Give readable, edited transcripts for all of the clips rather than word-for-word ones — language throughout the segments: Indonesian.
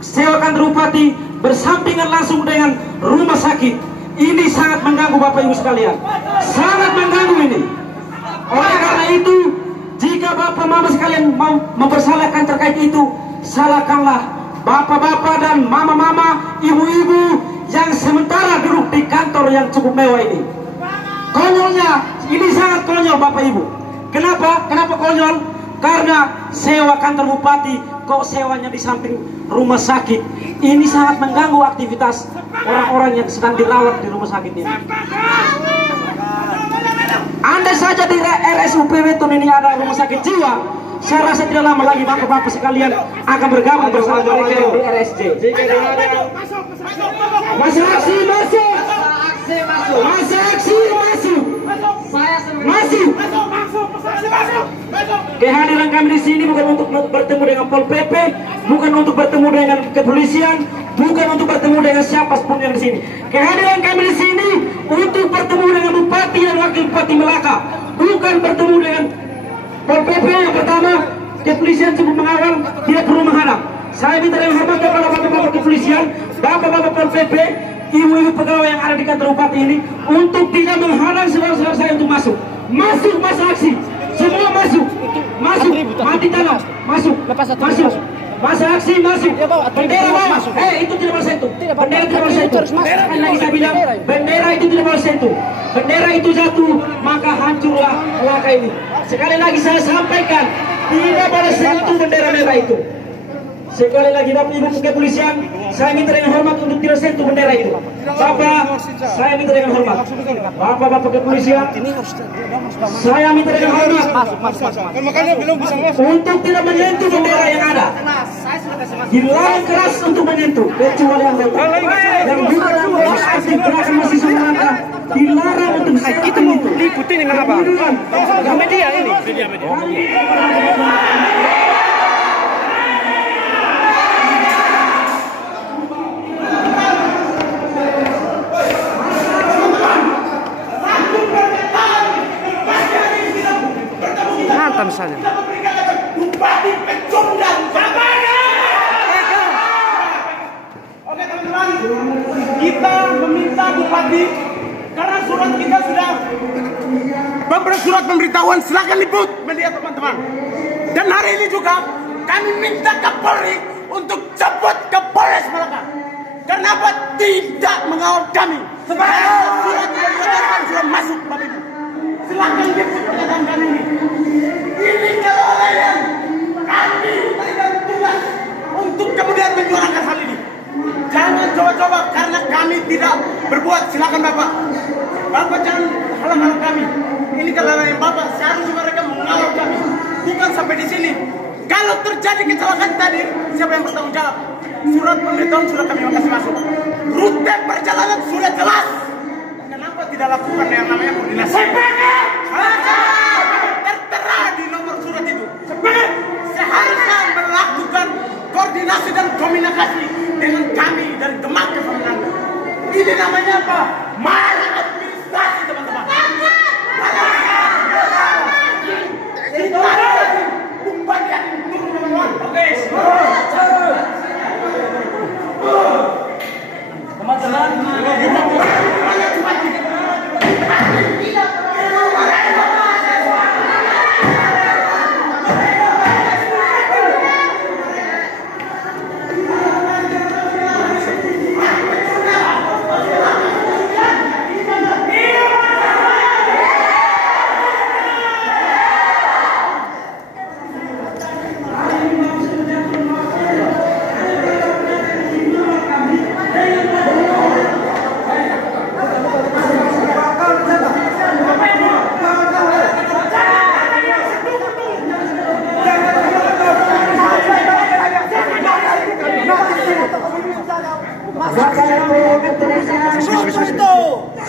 sewa kantor bupati bersampingan langsung dengan rumah sakit. Ini sangat mengganggu Bapak Ibu sekalian, sangat mengganggu ini. Oleh karena itu, jika Bapak Mama sekalian mau mempersalahkan terkait itu, salahkanlah bapak-bapak dan mama-mama, ibu-ibu yang sementara duduk di kantor yang cukup mewah ini. Konyolnya, ini sangat konyol Bapak Ibu. Kenapa? Kenapa konyol? Karena sewa kantor bupati, kok sewanya di samping rumah sakit. Ini sangat mengganggu aktivitas orang-orang yang sedang dirawat di rumah sakit ini. Andai saja di RSUP Weton ini ada rumah sakit jiwa, saya rasa tidak lama lagi bapak-bapak sekalian akan bergabung bersama mereka di RSJ. Masa aksi masuk, masa aksi masuk, masuk. Kehadiran kami di sini bukan untuk bertemu dengan Pol PP, bukan untuk bertemu dengan kepolisian, bukan untuk bertemu dengan siapapun yang di sini. Kehadiran kami di sini untuk bertemu dengan Bupati dan Wakil Bupati Melaka, bukan bertemu dengan Pol PP yang pertama. Kepolisian cukup mengawal, tidak perlu menghadang. Saya minta yang hormat kepada bapak-bapak kepolisian, bapak-bapak Pol PP, ibu-ibu pegawai yang ada di kantor bupati ini untuk tidak menghadang saudara-saudara saya untuk masuk. Masuk masa aksi, semua masuk, masuk, mati tanah, masuk, masuk, masa aksi masuk, bendera bawa, itu tidak boleh sentuh, bendera tidak boleh sentuh. Sekali lagi saya bilang, bendera itu tidak boleh sentuh, bendera itu jatuh maka hancurlah Melaka ini. Sekali lagi saya sampaikan, tidak boleh sentuh bendera merah itu. Sekali lagi Bapak Ibu kepolisian, saya minta dengan hormat untuk tidak sentuh bendera itu. Bapak, saya minta dengan hormat. Bapak-bapak kepolisian, saya minta dengan hormat untuk tidak menyentuh bendera yang ada. Dilarang keras untuk menyentuh, kecuali anggota yang bukan anggota aktif gerakan mahasiswa Melaka. Dilarang untuk kita meliputi dengan apa? Media ini. Misalnya Bupati pecundang. Oke teman-teman, kita meminta Bupati karena surat kita sudah surat pemberitahuan, silakan liput media teman-teman. Dan hari ini juga kami minta Kapolri untuk cepat ke Polres Melaka. Kenapa tidak mengawal kami? Surat sudah masuk Bapak Ibu. Silakan liput pernyataan kami ini. Ini kelalaian kami berikan tugas untuk kemudian menyuarakan hal ini. Jangan coba-coba karena kami tidak berbuat. Silakan Bapak jangan halang-halang kami. Ini kelalaian Bapak, seharusnya mereka mengawal kami, bukan sampai di sini. Kalau terjadi kecelakaan tadi, siapa yang bertanggung jawab? Surat pemberitahuan sudah kami kasih masuk. Rute perjalanan sudah jelas. Kenapa tidak lakukan yang namanya koordinasi? Tertera di nomor surat itu. Seharusnya melakukan koordinasi dan komunikasi dengan kami dari Demak ke Samarinda. Ini namanya apa? Maladministrasi teman-teman. Bupati turun teman-teman. Oke. Teman-teman.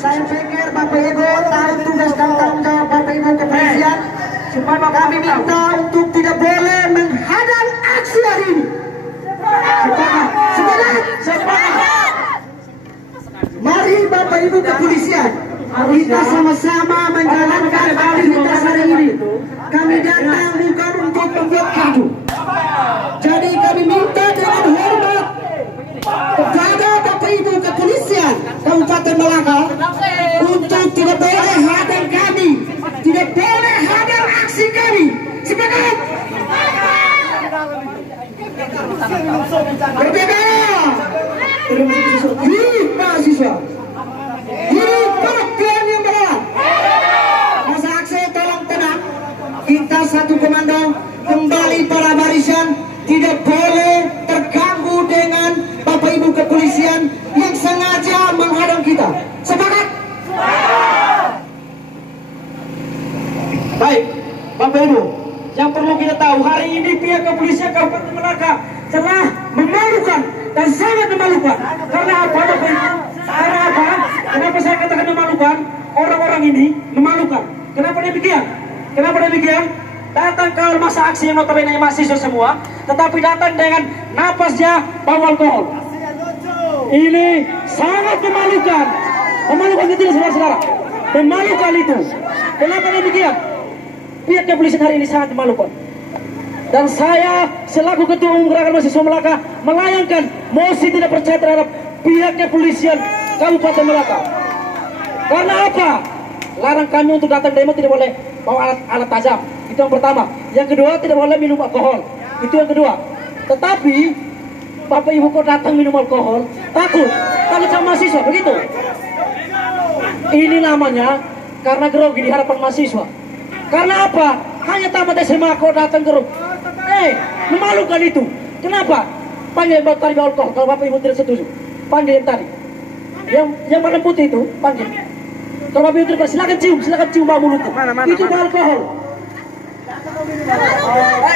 Saya pikir Bapak Ibu tahu tugas dan tanggung jawab Bapak Ibu kepolisian, supaya kami minta untuk tidak boleh menghadang aksi hari ini. Sepakat. Mari Bapak Ibu kepolisian, kita sama-sama menjalankan aktivitas hari ini. Kami datang bukan untuk membuat gaduh. Jadi kami minta dengan hormat Melaka untuk tidak boleh hadang kami, tidak boleh hadang aksi kami. Sepakat? Merdeka! Hidup mahasiswa! Hidup Papua yang berat! Masa aksi tolong tenang. Kita satu komando, kembali para barisan, tidak boleh terganggu dengan Bapak Ibu kepolisian yang sengaja menghadang kita. Sepakat? Baik, Bapak Ibu, yang perlu kita tahu hari ini pihak kepolisian Kabupaten Melaka telah memalukan dan sangat memalukan. Karena apa, Bapak Ibu? Karena apa? Kenapa saya katakan memalukan? Orang-orang ini memalukan. Kenapa demikian? Kenapa demikian? Datang ke masa aksi yang notabene mahasiswa semua, tetapi datang dengan napasnya bawa alkohol. Ini sangat memalukan. Memalukan itu saudara-saudara. Memalukan itu. Kenapa demikian? Pihak kepolisian hari ini sangat memalukan. Dan saya selaku Ketua Umum Gerakan Mahasiswa Melaka melayangkan mosi tidak percaya terhadap pihak kepolisian Kabupaten Melaka. Karena apa? Larang kami untuk datang demo, tidak boleh bawa alat tajam. Itu yang pertama. Yang kedua, tidak boleh minum alkohol. Itu yang kedua. Tetapi Bapak Ibu kok datang minum alkohol? Takut sama mahasiswa, begitu? Ini namanya karena grogi di hadapan mahasiswa. Karena apa? Hanya tamat SMA kok datang ke memalukan itu. Kenapa? Panggil yang tadi alkohol. Kalau Bapak Ibu tidak setuju, panggil yang tadi. Yang warna putih itu, panggil. Kalau Bapak Ibu tidak, silakan cium bau mulutnya. Itu bau alkohol.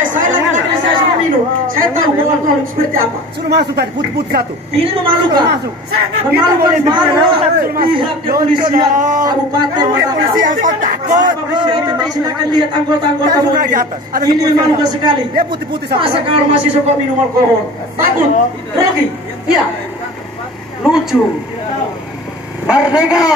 Saya sudah minum. Saya tahu bau alkohol seperti apa. Suruh masuk tadi, putih-putih satu. Ini memalukan. Memalukan pihak kepolisian Kabupaten Melaka. Silakan lihat anggota-anggota ini memalukan sekali. Dia putih-putih satu. Masa kalau mahasiswa kok minum alkohol? Takut? Grogi? Iya. Lucu. Merdeka!